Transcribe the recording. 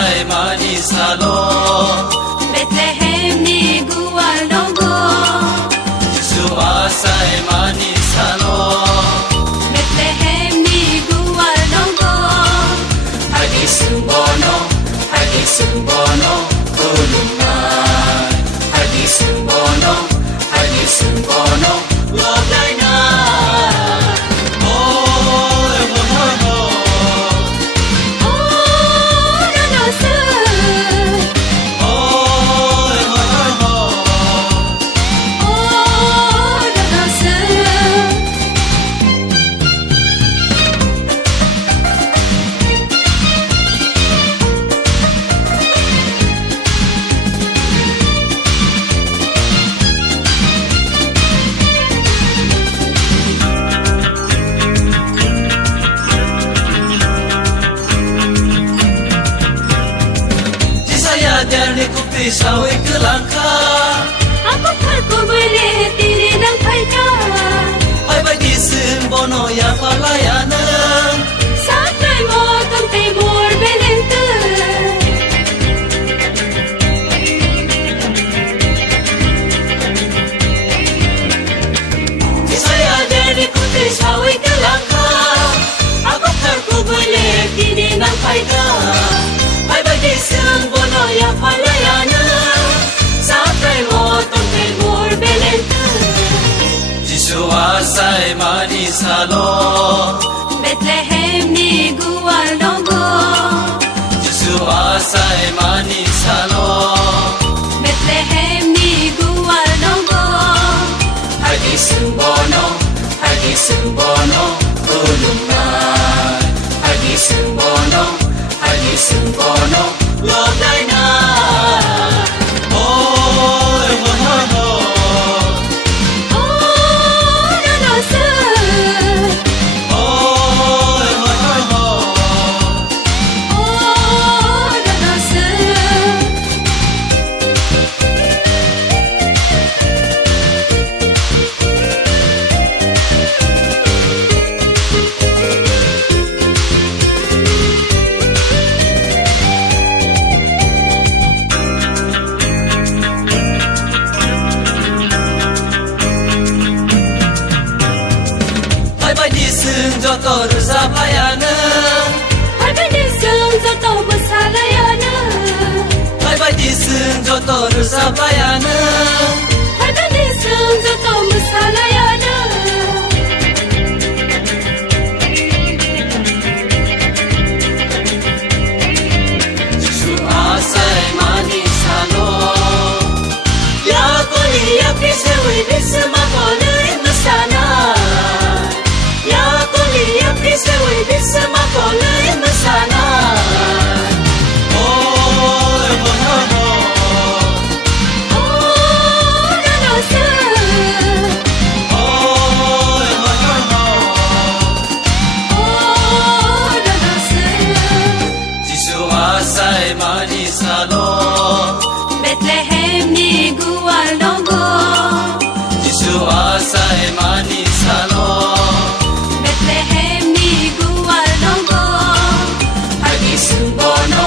asai mani salo Bethlehem ni gual donggo Yesu asai mani salo Bethlehem ni gual donggo Hagi sumbono ulumai Hagi sumbono lobdai na Dari kupi sawi ke langkah Aku perku boleh tiri nang paika Hai bagi sembono ya palayana Satrai mo tong timur belente Saya dari kupi sawi ke langkah Aku perku boleh tiri nang paika Hai bagi sembono ya palayana Sampai motong timur belente Yesu asai mani salo Bethlehem ni gual donggo Yesu asai mani salo Bethlehem ni gual donggo Hagi sumbono ulumai Hagi sumbono lobdai na Joto rusa payana Hai badi sung joto busalayana Hai badi sung joto rusa payana Hai badi sung joto busalayana Yesu asai mani salo Ya koli ya pisewi bisma koli masana Pisewi bisma kole masana Yesu asai mani salo Bethlehem ni gual donggo Yesu asai mani salo Bethlehem ni gual donggo Hagi sumbono